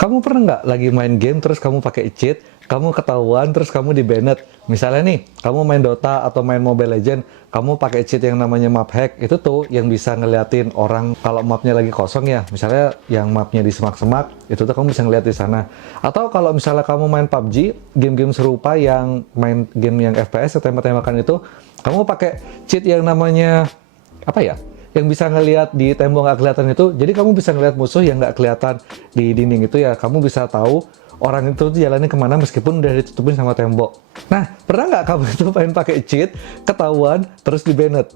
Kamu pernah nggak lagi main game terus kamu pakai cheat, kamu ketahuan terus kamu di-banned? Misalnya nih, kamu main Dota atau main Mobile Legend, kamu pakai cheat yang namanya map hack, itu tuh yang bisa ngeliatin orang kalau mapnya lagi kosong ya. Misalnya yang mapnya di semak-semak, itu tuh kamu bisa ngeliat di sana. Atau kalau misalnya kamu main PUBG, game-game serupa yang main game yang FPS, tembak-tembakan itu, kamu pakai cheat yang namanya apa ya? Yang bisa ngelihat di tembok nggak kelihatan itu, jadi kamu bisa ngelihat musuh yang nggak kelihatan di dinding itu ya, kamu bisa tahu orang itu tuh jalannya kemana meskipun udah ditutupin sama tembok. Nah, pernah nggak kamu itu pengen pakai cheat, ketahuan, terus di-banned?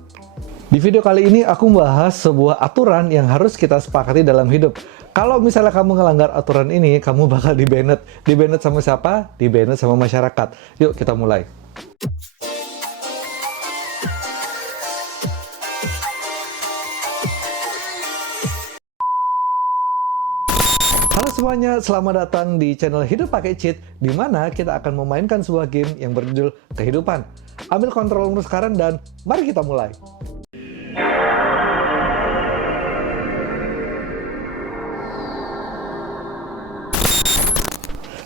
Di video kali ini aku membahas sebuah aturan yang harus kita sepakati dalam hidup. Kalau misalnya kamu ngelanggar aturan ini, kamu bakal di-banned. Di-banned sama siapa? Di-banned sama masyarakat. Yuk kita mulai. Halo semuanya, selamat datang di channel Hidup Pakai Cheat, di mana kita akan memainkan sebuah game yang berjudul Kehidupan. Ambil kontrolmu sekarang dan mari kita mulai.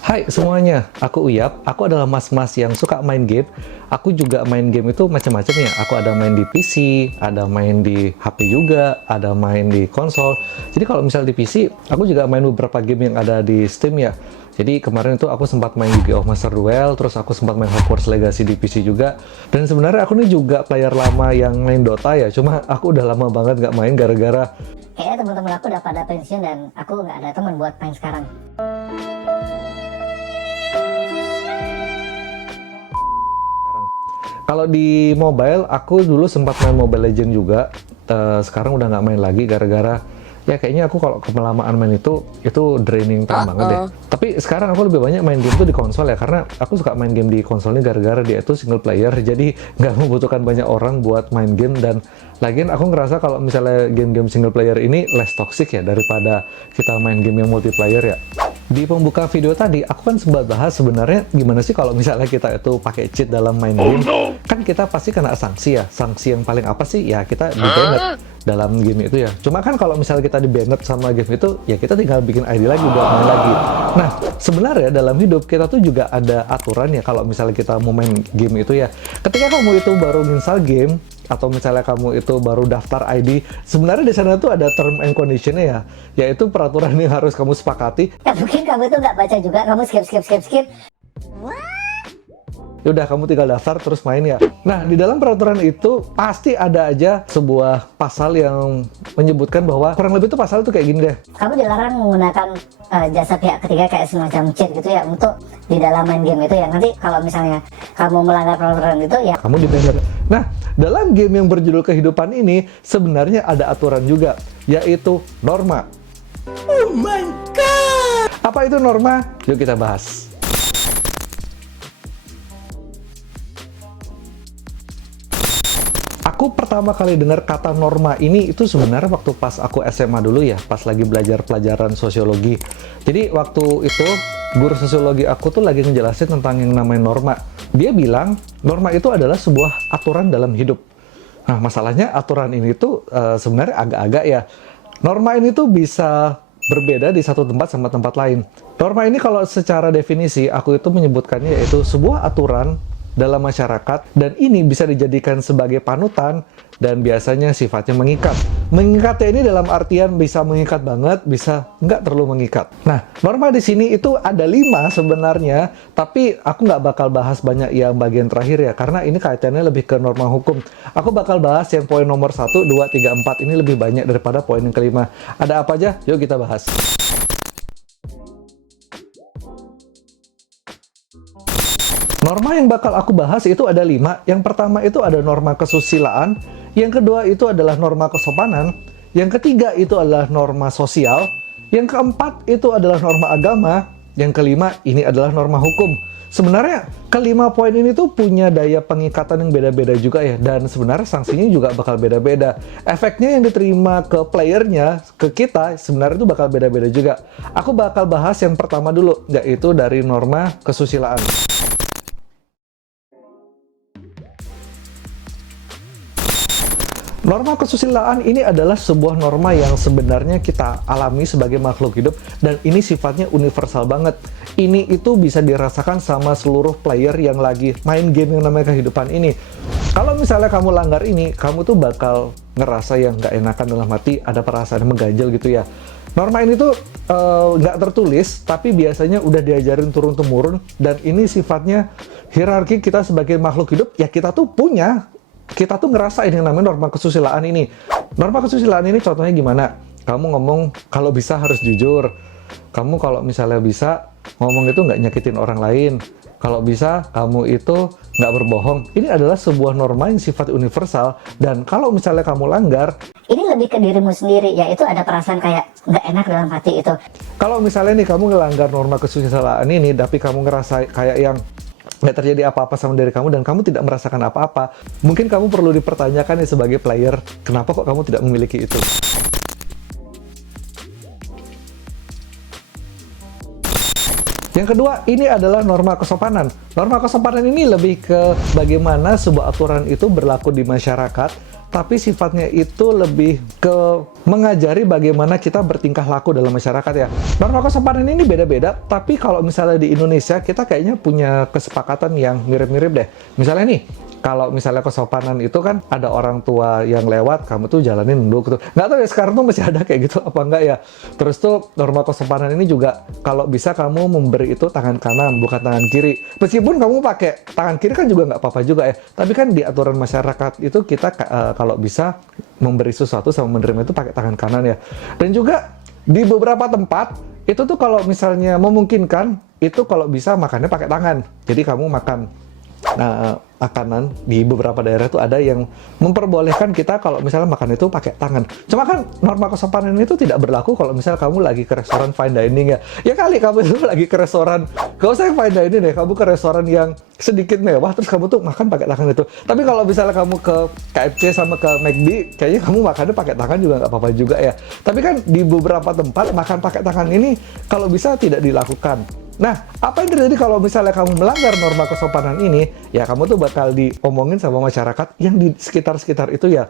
Hai semuanya, aku Uyap. Aku adalah mas-mas yang suka main game. Aku juga main game itu macam-macam ya. Aku ada main di PC, ada main di HP juga, ada main di konsol. Jadi kalau misal di PC, aku juga main beberapa game yang ada di Steam ya. Jadi kemarin itu aku sempat main Yu-Gi-Oh! Master Duel, terus aku sempat main Hogwarts Legacy di PC juga. Dan sebenarnya aku ini juga player lama yang main Dota ya. Cuma aku udah lama banget nggak main gara-gara kayaknya teman-teman aku udah pada pensiun dan aku nggak ada teman buat main sekarang. kalau di mobile, aku dulu sempat main Mobile Legend juga. Sekarang udah nggak main lagi gara-gara ya kayaknya aku kalau kelamaan main itu draining time banget deh. Tapi sekarang aku lebih banyak main game tuh di konsol ya, karena aku suka main game di konsol ini gara-gara dia itu single player, jadi nggak membutuhkan banyak orang buat main game. Dan lagian aku ngerasa kalau misalnya game-game single player ini less toxic ya daripada kita main game yang multiplayer ya. Di pembuka video tadi, aku kan sempat bahas sebenarnya gimana sih kalau misalnya kita itu pakai cheat dalam main game. Kan kita pasti kena sanksi ya. Sanksi yang paling apa sih? Ya kita di-banned dalam game itu ya. Cuma kan kalau misalnya kita di-banned sama game itu, ya kita tinggal bikin ID lagi buat main lagi. Nah, sebenarnya dalam hidup kita tuh juga ada aturan ya kalau misalnya kita mau main game itu ya. Ketika kamu itu baru install game, atau misalnya kamu itu baru daftar ID, sebenarnya di sana tuh ada term and condition-nya ya, yaitu peraturan yang harus kamu sepakati. Ya mungkin kamu tuh nggak baca juga, kamu skip. Ya udah, kamu tinggal daftar terus main ya. Nah, di dalam peraturan itu pasti ada aja sebuah pasal yang menyebutkan bahwa kurang lebih tuh pasal itu kayak gini deh. Kamu dilarang menggunakan jasa pihak ketiga kayak semacam cheat gitu ya untuk di dalam main game itu ya. Nanti kalau misalnya kamu melanggar peraturan itu ya Kamu di-banned. Nah, dalam game yang berjudul Kehidupan ini sebenarnya ada aturan juga, yaitu norma. Oh my god! Apa itu norma? Yuk kita bahas. Aku pertama kali dengar kata norma ini itu sebenarnya waktu pas aku SMA dulu ya, pas lagi belajar pelajaran sosiologi. Jadi waktu itu guru sosiologi aku tuh lagi ngejelasin tentang yang namanya norma. Dia bilang norma itu adalah sebuah aturan dalam hidup. Nah, masalahnya aturan ini tuh sebenarnya agak-agak ya. Norma ini tuh bisa berbeda di satu tempat sama tempat lain. Norma ini kalau secara definisi aku itu menyebutkannya yaitu sebuah aturan dalam masyarakat, dan ini bisa dijadikan sebagai panutan dan biasanya sifatnya mengikat. Mengikatnya ini dalam artian bisa mengikat banget, bisa nggak terlalu mengikat. Nah, norma di sini itu ada 5 sebenarnya, tapi aku nggak bakal bahas banyak yang bagian terakhir ya, karena ini kaitannya lebih ke norma hukum. Aku bakal bahas yang poin nomor 1, 2, 3, 4 ini lebih banyak daripada poin yang kelima. Ada apa aja? Yuk kita bahas. Norma yang bakal aku bahas itu ada 5. Yang pertama itu ada norma kesusilaan, yang kedua itu adalah norma kesopanan, yang ketiga itu adalah norma sosial, yang keempat itu adalah norma agama, yang kelima ini adalah norma hukum. Sebenarnya kelima poin ini tuh punya daya pengikatan yang beda-beda juga ya, dan sebenarnya sanksinya juga bakal beda-beda. Efeknya yang diterima ke playernya, ke kita, sebenarnya itu bakal beda-beda juga. Aku bakal bahas yang pertama dulu, yaitu dari norma kesusilaan. Norma kesusilaan ini adalah sebuah norma yang sebenarnya kita alami sebagai makhluk hidup dan ini sifatnya universal banget. Ini itu bisa dirasakan sama seluruh player yang lagi main game yang namanya kehidupan ini. Kalau misalnya kamu langgar ini, kamu tuh bakal ngerasa yang nggak enakan dalam hati, ada perasaan yang mengganjal gitu ya. Norma ini tuh nggak tertulis, tapi biasanya udah diajarin turun-temurun dan ini sifatnya hierarki kita sebagai makhluk hidup, ya kita tuh ngerasain yang namanya norma kesusilaan ini. Norma kesusilaan ini contohnya gimana? Kamu ngomong kalau bisa harus jujur. Kamu kalau misalnya bisa ngomong itu nggak nyakitin orang lain. Kalau bisa kamu itu nggak berbohong. Ini adalah sebuah norma yang sifat universal dan kalau misalnya kamu langgar, Ini lebih ke dirimu sendiri, yaitu ada perasaan kayak nggak enak dalam hati itu. kalau misalnya nih kamu ngelanggar norma kesusilaan ini, tapi kamu ngerasa kayak yang nggak terjadi apa-apa sama diri kamu dan kamu tidak merasakan apa-apa, mungkin kamu perlu dipertanyakan ya sebagai player, kenapa kok kamu tidak memiliki itu? Yang kedua, ini adalah norma kesopanan. Norma kesopanan ini lebih ke bagaimana sebuah aturan itu berlaku di masyarakat, tapi sifatnya itu lebih ke mengajari bagaimana kita bertingkah laku dalam masyarakat ya. Norma kesopanan ini beda-beda, tapi kalau misalnya di Indonesia, kita kayaknya punya kesepakatan yang mirip-mirip deh. Misalnya nih, kalau misalnya kesopanan itu kan ada orang tua yang lewat, kamu tuh jalanin nunduk gitu. Nggak tahu ya sekarang tuh masih ada kayak gitu apa enggak ya. Terus tuh norma kesopanan ini juga kalau bisa kamu memberi itu tangan kanan bukan tangan kiri. Meskipun kamu pakai tangan kiri kan juga nggak apa-apa juga ya. Tapi kan di aturan masyarakat itu kita kalau bisa memberi sesuatu sama menerima itu pakai tangan kanan ya. Dan juga di beberapa tempat itu tuh kalau misalnya memungkinkan itu kalau bisa makannya pakai tangan. Jadi kamu makan makanan di beberapa daerah itu ada yang memperbolehkan kita kalau misalnya makan itu pakai tangan. Cuma kan norma kesopanan itu tidak berlaku kalau misalnya kamu lagi ke restoran fine dining ya. Ya kali kamu itu lagi ke restoran, gak usah yang fine dining deh, kamu ke restoran yang sedikit mewah terus kamu tuh makan pakai tangan itu. Tapi kalau misalnya kamu ke KFC sama ke McD, kayaknya kamu makannya pakai tangan juga nggak apa-apa juga ya. Tapi kan di beberapa tempat makan pakai tangan ini kalau bisa tidak dilakukan. Nah, apa yang terjadi kalau misalnya kamu melanggar norma kesopanan ini? Ya, kamu tuh bakal diomongin sama masyarakat yang di sekitar-sekitar itu ya.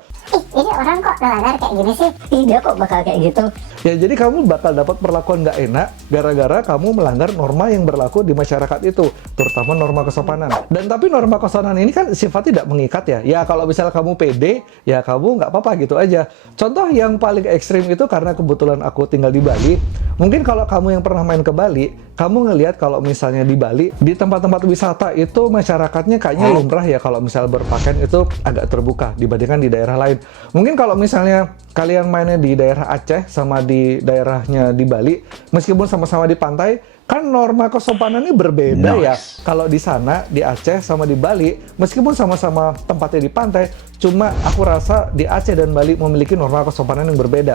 Ini orang kok melanggar kayak gini sih? Dia kok bakal kayak gitu? Ya, jadi kamu bakal dapat perlakuan nggak enak gara-gara kamu melanggar norma yang berlaku di masyarakat itu, terutama norma kesopanan. Dan tapi norma kesopanan ini kan sifatnya tidak mengikat ya. Ya, kalau misalnya kamu pede, ya kamu nggak apa-apa gitu aja. Contoh yang paling ekstrim itu karena kebetulan aku tinggal di Bali. Mungkin kalau kamu yang pernah main ke Bali, kamu ngelihat kalau misalnya di Bali, di tempat-tempat wisata itu masyarakatnya kayaknya lumrah ya kalau misalnya berpakaian itu agak terbuka dibandingkan di daerah lain. Mungkin kalau misalnya kalian mainnya di daerah Aceh sama di daerahnya di Bali, meskipun sama-sama di pantai, kan norma kesopanan ini berbeda ya. Kalau di sana, di Aceh sama di Bali, meskipun sama-sama tempatnya di pantai, cuma aku rasa di Aceh dan Bali memiliki norma kesopanan yang berbeda.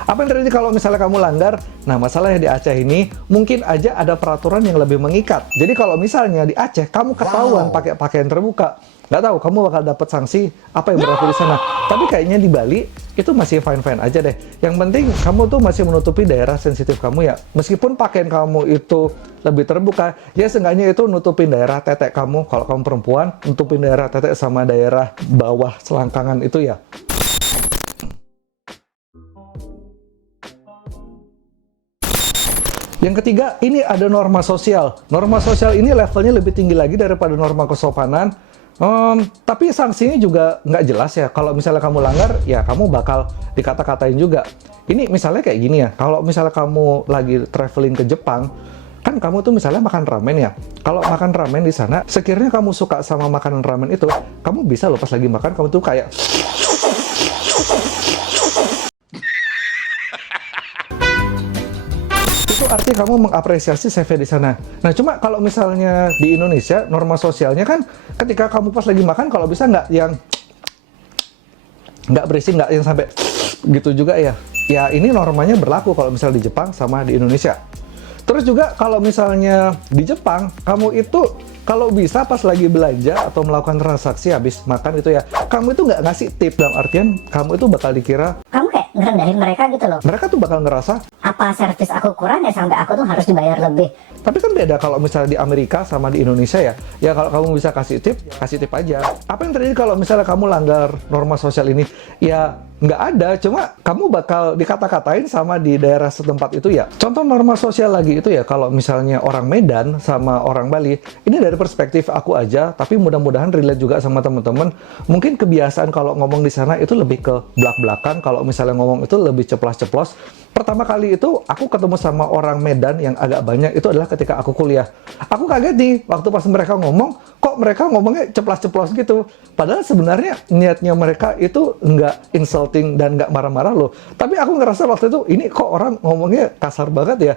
Apa yang terjadi kalau misalnya kamu langgar? Nah, masalahnya di Aceh ini mungkin aja ada peraturan yang lebih mengikat. Jadi kalau misalnya di Aceh kamu ketahuan pakai pakaian terbuka, nggak tahu kamu bakal dapat sanksi apa yang berlaku di sana. Tapi kayaknya di Bali itu masih fine-fine aja deh. Yang penting kamu tuh masih menutupi daerah sensitif kamu ya. Meskipun pakaian kamu itu lebih terbuka, ya seenggaknya itu nutupin daerah tetek kamu. Kalau kamu perempuan, nutupin daerah tetek sama daerah bawah selangkangan itu ya. Yang ketiga, ini ada norma sosial. Norma sosial ini levelnya lebih tinggi lagi daripada norma kesopanan. Tapi sanksinya juga nggak jelas ya. Kalau misalnya kamu langgar, ya kamu bakal dikata-katain juga. Ini misalnya kayak gini ya. Kalau misalnya kamu lagi traveling ke Jepang, kan kamu tuh misalnya makan ramen ya. Kalau makan ramen di sana, sekiranya kamu suka sama makanan ramen itu, kamu bisa loh pas lagi makan, kamu tuh kayak artinya kamu mengapresiasi CV di sana. Nah, cuma kalau misalnya di Indonesia, norma sosialnya kan ketika kamu pas lagi makan, kalau bisa nggak yang nggak berisik, nggak yang sampai gitu juga ya. Ya, ini normanya berlaku kalau misalnya di Jepang sama di Indonesia. Terus juga kalau misalnya di Jepang, kamu itu kalau bisa pas lagi belanja atau melakukan transaksi habis makan itu ya, kamu itu nggak ngasih tip, dalam artian kamu itu bakal dikira Kamu kayak ngerendahin mereka gitu loh. mereka tuh bakal ngerasa Apa servis aku kurang ya sampai aku tuh harus dibayar lebih? Tapi kan beda kalau misalnya di Amerika sama di Indonesia ya. Ya kalau kamu bisa kasih tip aja. Apa yang terjadi kalau misalnya kamu langgar norma sosial ini? Ya nggak ada, cuma kamu bakal dikata-katain sama di daerah setempat itu ya. Contoh norma sosial lagi itu ya, kalau misalnya orang Medan sama orang Bali, ini dari perspektif aku aja, tapi mudah-mudahan relate juga sama teman-teman. Mungkin kebiasaan kalau ngomong di sana itu lebih ke belak-belakan, kalau misalnya ngomong itu lebih ceplas-ceplos. Pertama kali itu aku ketemu sama orang Medan yang agak banyak itu adalah ketika aku kuliah. Aku kaget nih, waktu pas mereka ngomong, kok mereka ngomongnya ceplas-ceplos gitu. Padahal sebenarnya niatnya mereka itu nggak insulting dan nggak marah-marah loh. Tapi aku ngerasa waktu itu, ini kok orang ngomongnya kasar banget ya.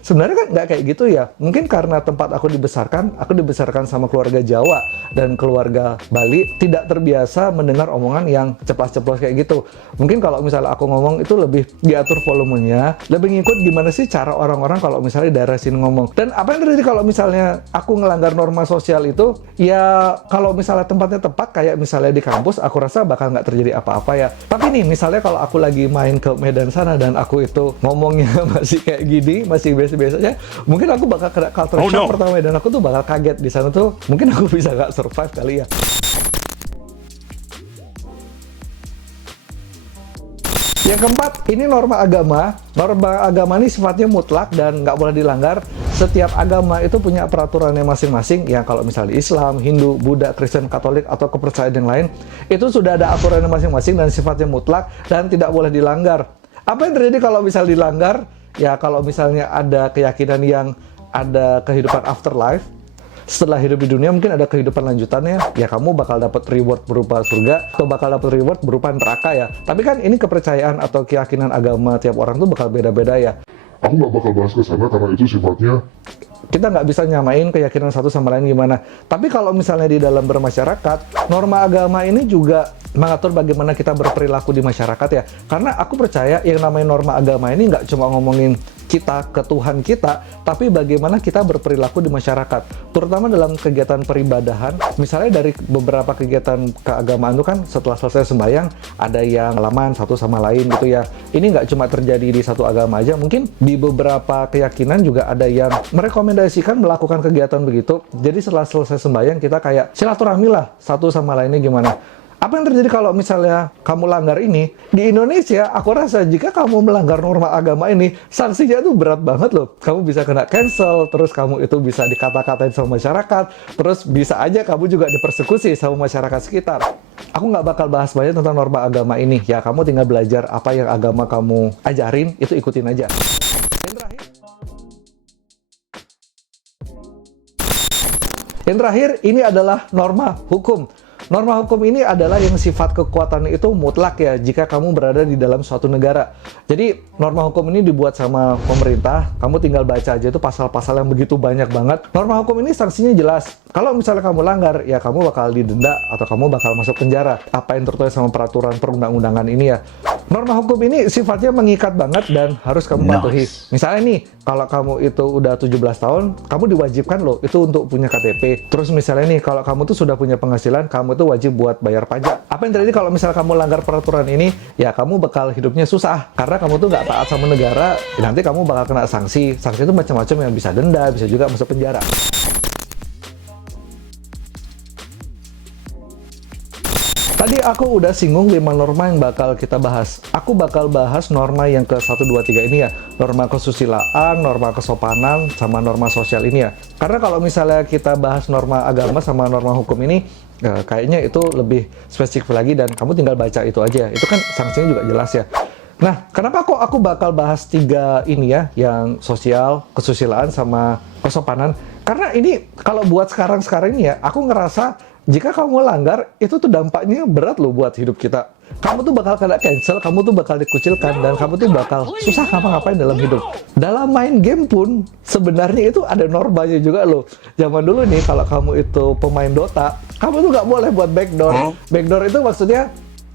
Sebenarnya kan nggak kayak gitu ya. Mungkin karena tempat aku dibesarkan sama keluarga Jawa dan keluarga Bali, tidak terbiasa mendengar omongan yang ceplas-ceplos kayak gitu. Mungkin kalau misalnya aku ngomong itu lebih diatur volumenya, lebih ngikut gimana sih cara orang-orang kalau misalnya di daerah sini ngomong. Dan apa yang terjadi kalau misalnya aku ngelanggar norma sosial itu, ya kalau misalnya tempatnya tepat, kayak misalnya di kampus, aku rasa bakal nggak terjadi apa-apa ya. Tapi nih, misalnya kalau aku lagi main ke Medan sana dan aku itu ngomongnya masih kayak gini, masih biasanya mungkin aku bakal kena culture shock pertama dan aku tuh bakal kaget di sana tuh, mungkin aku bisa nggak survive kali ya. Yang keempat, ini norma agama. Norma agama ini sifatnya mutlak dan nggak boleh dilanggar. Setiap agama itu punya peraturannya masing-masing. Yang kalau misalnya Islam, Hindu, Buddha, Kristen, Katolik, atau kepercayaan yang lain, itu sudah ada aturannya masing-masing dan sifatnya mutlak dan tidak boleh dilanggar. Apa yang terjadi kalau misalnya dilanggar? Ya kalau misalnya ada keyakinan yang ada kehidupan afterlife, setelah hidup di dunia mungkin ada kehidupan lanjutannya, ya kamu bakal dapat reward berupa surga atau bakal dapat reward berupa neraka ya. Tapi kan ini kepercayaan atau keyakinan agama tiap orang tuh bakal beda-beda ya. Aku nggak bakal bahas ke sana karena itu sifatnya Kita nggak bisa nyamain keyakinan satu sama lain gimana. Tapi kalau misalnya di dalam bermasyarakat, norma agama ini juga mengatur bagaimana kita berperilaku di masyarakat ya. Karena aku percaya yang namanya norma agama ini nggak cuma ngomongin kita ke Tuhan kita, tapi bagaimana kita berperilaku di masyarakat. Terutama dalam kegiatan peribadahan, misalnya dari beberapa kegiatan keagamaan itu kan setelah selesai sembahyang, ada yang salaman satu sama lain gitu ya. Ini nggak cuma terjadi di satu agama aja, mungkin di beberapa keyakinan juga ada yang merekomendasikan melakukan kegiatan begitu. Jadi setelah selesai sembahyang, kita kayak silaturahmi lah satu sama lainnya gimana. Apa yang terjadi kalau misalnya kamu langgar ini? Di Indonesia, aku rasa jika kamu melanggar norma agama ini, sanksinya itu berat banget loh. Kamu bisa kena cancel, terus kamu itu bisa dikata-katain sama masyarakat, terus bisa aja kamu juga dipersekusi sama masyarakat sekitar. Aku nggak bakal bahas banyak tentang norma agama ini. Ya, kamu tinggal belajar apa yang agama kamu ajarin, itu ikutin aja. Yang terakhir, ini adalah norma hukum. Norma hukum ini adalah yang sifat kekuatannya itu mutlak ya jika kamu berada di dalam suatu negara. Jadi norma hukum ini dibuat sama pemerintah, kamu tinggal baca aja itu pasal-pasal yang begitu banyak banget. Norma hukum ini sanksinya jelas. Kalau misalnya kamu langgar, ya kamu bakal didenda atau kamu bakal masuk penjara. Apa yang tertulis sama peraturan perundang-undangan ini ya. Norma hukum ini sifatnya mengikat banget dan harus kamu patuhi. Misalnya nih, kalau kamu itu udah 17 tahun, kamu diwajibkan loh itu untuk punya KTP. Terus misalnya nih, kalau kamu tuh sudah punya penghasilan, kamu tuh wajib buat bayar pajak. Apa yang terjadi kalau misalnya kamu langgar peraturan ini? Ya kamu bakal hidupnya susah karena kamu tuh nggak taat sama negara. Nanti kamu bakal kena sanksi. Sanksi itu macam-macam yang bisa denda, bisa juga masuk penjara. Tadi aku udah singgung 5 norma yang bakal kita bahas. Aku bakal bahas norma yang ke 1, 2, 3 ini ya. Norma kesusilaan, norma kesopanan, sama norma sosial ini ya. Karena kalau misalnya kita bahas norma agama sama norma hukum ini, kayaknya itu lebih spesifik lagi dan kamu tinggal baca itu aja. Itu kan sanksinya juga jelas ya. Nah, kenapa kok aku bakal bahas 3 ini ya, yang sosial, kesusilaan, sama kesopanan? Karena ini kalau buat sekarang ini ya, aku ngerasa jika kamu langgar, itu tuh dampaknya berat loh buat hidup kita. Kamu tuh bakal kena cancel, kamu tuh bakal dikucilkan, dan kamu tuh bakal susah ngapa-ngapain dalam hidup. Dalam main game pun, sebenarnya itu ada normanya juga loh. Zaman dulu nih, kalau kamu itu pemain Dota, kamu tuh nggak boleh buat backdoor. Backdoor itu maksudnya,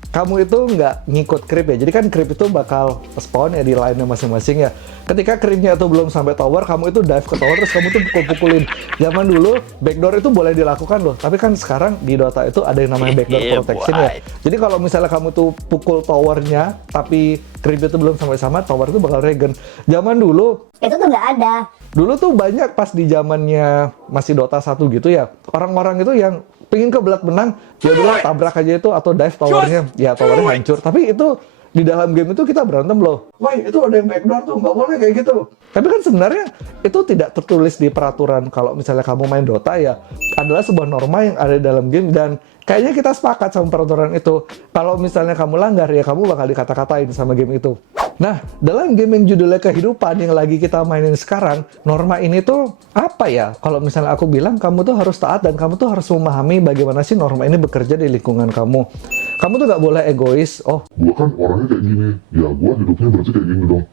kamu itu nggak ngikut creep ya. Jadi kan creep itu bakal spawn ya di line-nya masing-masing ya. Ketika creepnya itu belum sampai tower, kamu itu dive ke tower terus kamu tuh pukul-pukulin. Zaman dulu backdoor itu boleh dilakukan loh. Tapi kan sekarang di Dota itu ada yang namanya backdoor protection ya. Jadi kalau misalnya kamu tuh pukul towernya tapi creep itu belum sampai sama, tower itu bakal regen. Zaman dulu Itu tuh nggak ada. dulu tuh banyak pas di zamannya masih Dota 1 gitu ya. Orang-orang itu yang pengen ke belat menang, ya udah tabrak aja itu atau dive towernya, ya towernya hancur. Tapi itu di dalam game itu kita berantem loh. Wah itu ada yang backdoor tuh, nggak boleh kayak gitu. Tapi kan sebenarnya itu tidak tertulis di peraturan kalau misalnya kamu main Dota ya, adalah sebuah norma yang ada di dalam game dan kayaknya kita sepakat sama peraturan itu. Kalau misalnya kamu langgar ya kamu bakal dikata-katain sama game itu. Nah, dalam game yang judulnya kehidupan yang lagi kita mainin sekarang, norma ini tuh apa ya? Kalau misalnya aku bilang kamu tuh harus taat dan kamu tuh harus memahami bagaimana sih norma ini bekerja di lingkungan kamu. Kamu tuh nggak boleh egois. Oh, Gue kan orangnya kayak gini, ya gue hidupnya berarti kayak gini dong.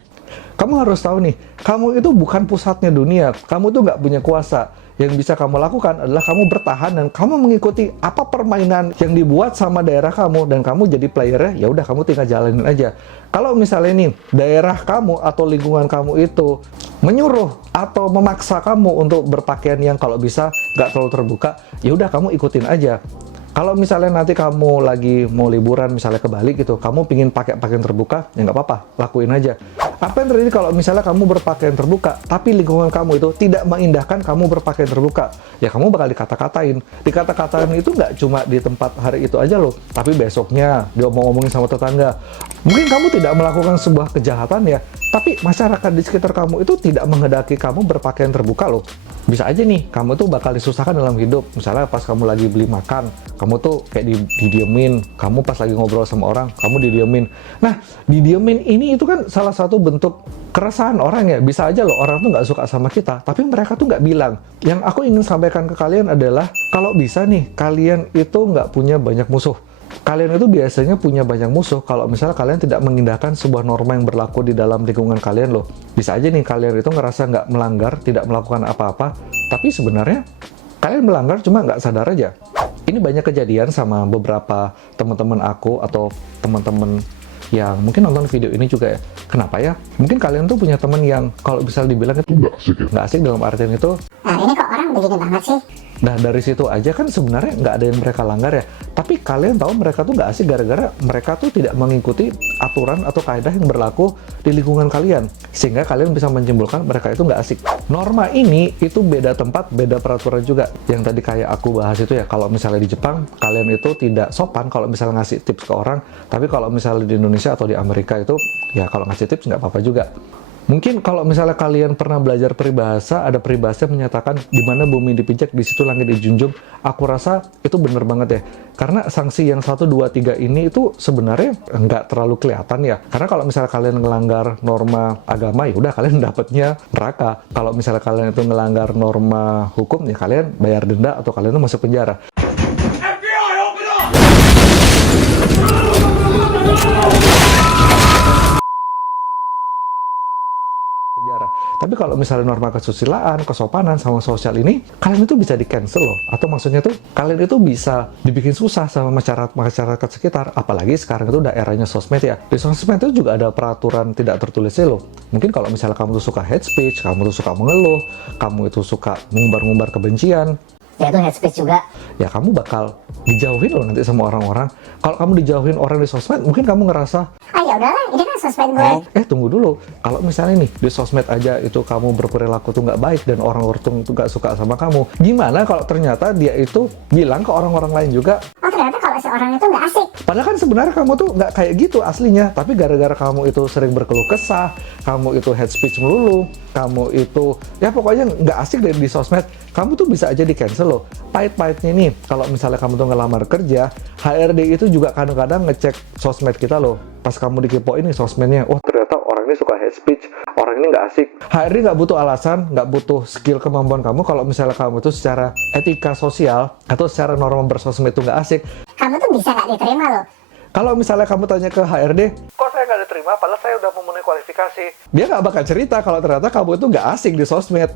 kamu harus tahu nih, kamu itu bukan pusatnya dunia. Kamu tuh nggak punya kuasa. Yang bisa kamu lakukan adalah kamu bertahan dan kamu mengikuti apa permainan yang dibuat sama daerah kamu dan kamu jadi playernya. Ya udah kamu tinggal jalanin aja. Kalau misalnya nih daerah kamu atau lingkungan kamu itu menyuruh atau memaksa kamu untuk berpakaian yang kalau bisa nggak terlalu terbuka, ya udah kamu ikutin aja. Kalau misalnya nanti kamu lagi mau liburan misalnya ke Bali gitu, kamu pingin pakai pakaian terbuka, ya nggak apa-apa, lakuin aja. Apa yang terjadi kalau misalnya kamu berpakaian terbuka, tapi lingkungan kamu itu tidak mengindahkan kamu berpakaian terbuka? Ya kamu bakal dikata-katain. Dikata-katain itu nggak cuma di tempat hari itu aja loh, tapi besoknya dia mau ngomongin sama tetangga. Mungkin kamu tidak melakukan sebuah kejahatan ya, tapi masyarakat di sekitar kamu itu tidak menghendaki kamu berpakaian terbuka loh. Bisa aja nih, kamu tuh bakal disusahkan dalam hidup. Misalnya pas kamu lagi beli makan, kamu tuh kayak didiemin. Kamu pas lagi ngobrol sama orang, kamu didiemin. Nah, didiemin ini itu kan salah satu bentuk keresahan orang ya. Bisa aja loh, orang tuh nggak suka sama kita, tapi mereka tuh nggak bilang. Yang aku ingin sampaikan ke kalian adalah, kalau bisa nih, kalian itu nggak punya banyak musuh. Kalian itu biasanya punya banyak musuh kalau misalnya kalian tidak mengindahkan sebuah norma yang berlaku di dalam lingkungan kalian loh. Bisa aja nih kalian itu ngerasa nggak melanggar, tidak melakukan apa-apa, tapi sebenarnya kalian melanggar cuma nggak sadar aja. Ini banyak kejadian sama beberapa teman-teman aku atau teman-teman yang mungkin nonton video ini juga ya. Kenapa ya? Mungkin kalian tuh punya teman yang kalau bisa dibilang itu Itu nggak asik ya. nggak asik dalam artian itu. Nah ini kok orang begini banget sih? Nah dari situ aja kan sebenarnya nggak ada yang mereka langgar ya. Tapi kalian tahu mereka tuh nggak asik gara-gara mereka tuh tidak mengikuti aturan atau kaidah yang berlaku di lingkungan kalian. Sehingga kalian bisa menyimpulkan mereka itu nggak asik. Norma ini itu beda tempat, beda peraturan juga. Yang tadi kayak aku bahas itu ya, kalau misalnya di Jepang, kalian itu tidak sopan kalau misalnya ngasih tips ke orang. Tapi kalau misalnya di Indonesia atau di Amerika itu, ya kalau ngasih tips nggak apa-apa juga. Mungkin kalau misalnya kalian pernah belajar peribahasa, ada peribahasa yang menyatakan di mana bumi dipijak, di situ langit dijunjung. Aku rasa itu bener banget ya. Karena sanksi yang 1, 2, 3 ini itu sebenarnya nggak terlalu kelihatan ya. Karena kalau misalnya kalian ngelanggar norma agama, ya udah kalian dapatnya neraka. Kalau misalnya kalian itu ngelanggar norma hukum, ya kalian bayar denda atau kalian itu masuk penjara. Penjara. Tapi kalau misalnya norma kesusilaan, kesopanan, sama sosial ini, kalian itu bisa di-cancel loh. Atau maksudnya tuh, kalian itu bisa dibikin susah sama masyarakat sekitar. Apalagi sekarang itu daerahnya sosmed ya. Di sosmed itu juga ada peraturan tidak tertulisnya loh. Mungkin kalau misalnya kamu tuh suka hate speech, kamu tuh suka mengeluh, kamu itu suka mengumbar-ngumbar kebencian, Ya itu head speech juga. ya kamu bakal dijauhin loh nanti sama orang-orang. Kalau kamu dijauhin orang di sosmed, mungkin kamu ngerasa, Ah ya udahlah, ini kan sosmed gue. tunggu dulu. Kalau misalnya nih di sosmed aja itu kamu berperilaku tuh nggak baik dan orang-orang tuh nggak suka sama kamu, gimana kalau ternyata dia itu bilang ke orang-orang lain juga? Oh ternyata kalau seorang itu nggak asik. Padahal kan sebenarnya kamu tuh nggak kayak gitu aslinya, tapi gara-gara kamu itu sering berkeluh kesah, kamu itu hate speech melulu, kamu itu ya pokoknya nggak asik dari di sosmed, kamu tuh bisa aja di cancel loh. Pahit-pahitnya nih, kalau misalnya kamu tuh ngelamar kerja, HRD itu juga kadang-kadang ngecek sosmed kita loh. Pas kamu dikepoin nih sosmednya, wah ternyata orang ini suka hate speech, orang ini nggak asik. HRD nggak butuh alasan, nggak butuh skill kemampuan kamu kalau misalnya kamu itu secara etika sosial atau secara norma bersosmed itu nggak asik. Kamu tuh bisa nggak diterima loh. Kalau misalnya kamu tanya ke HRD, kok saya nggak diterima padahal saya udah memenuhi kualifikasi? Dia nggak bakal cerita kalau ternyata kamu itu nggak asik di sosmed.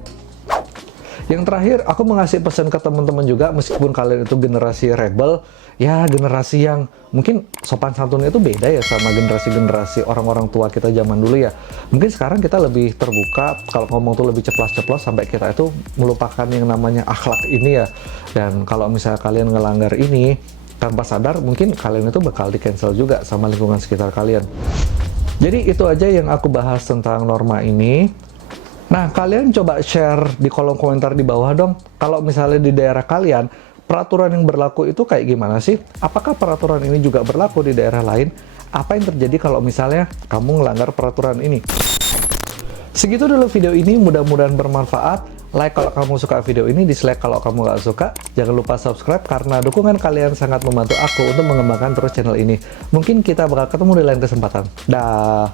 Yang terakhir, aku mengasih pesan ke teman-teman juga, meskipun kalian itu generasi rebel, ya generasi yang mungkin sopan santunnya itu beda ya sama generasi-generasi orang-orang tua kita zaman dulu ya. Mungkin sekarang kita lebih terbuka, kalau ngomong tuh lebih ceplas-ceplos sampai kita itu melupakan yang namanya akhlak ini ya. Dan kalau misalnya kalian ngelanggar ini, tanpa sadar mungkin kalian itu bakal di-cancel juga sama lingkungan sekitar kalian. Jadi itu aja yang aku bahas tentang norma ini. Nah, kalian coba share di kolom komentar di bawah dong. Kalau misalnya di daerah kalian, peraturan yang berlaku itu kayak gimana sih? Apakah peraturan ini juga berlaku di daerah lain? Apa yang terjadi kalau misalnya kamu melanggar peraturan ini? Segitu dulu video ini, mudah-mudahan bermanfaat. Like kalau kamu suka video ini, dislike kalau kamu nggak suka. Jangan lupa subscribe karena dukungan kalian sangat membantu aku untuk mengembangkan terus channel ini. Mungkin kita bakal ketemu di lain kesempatan. Dah.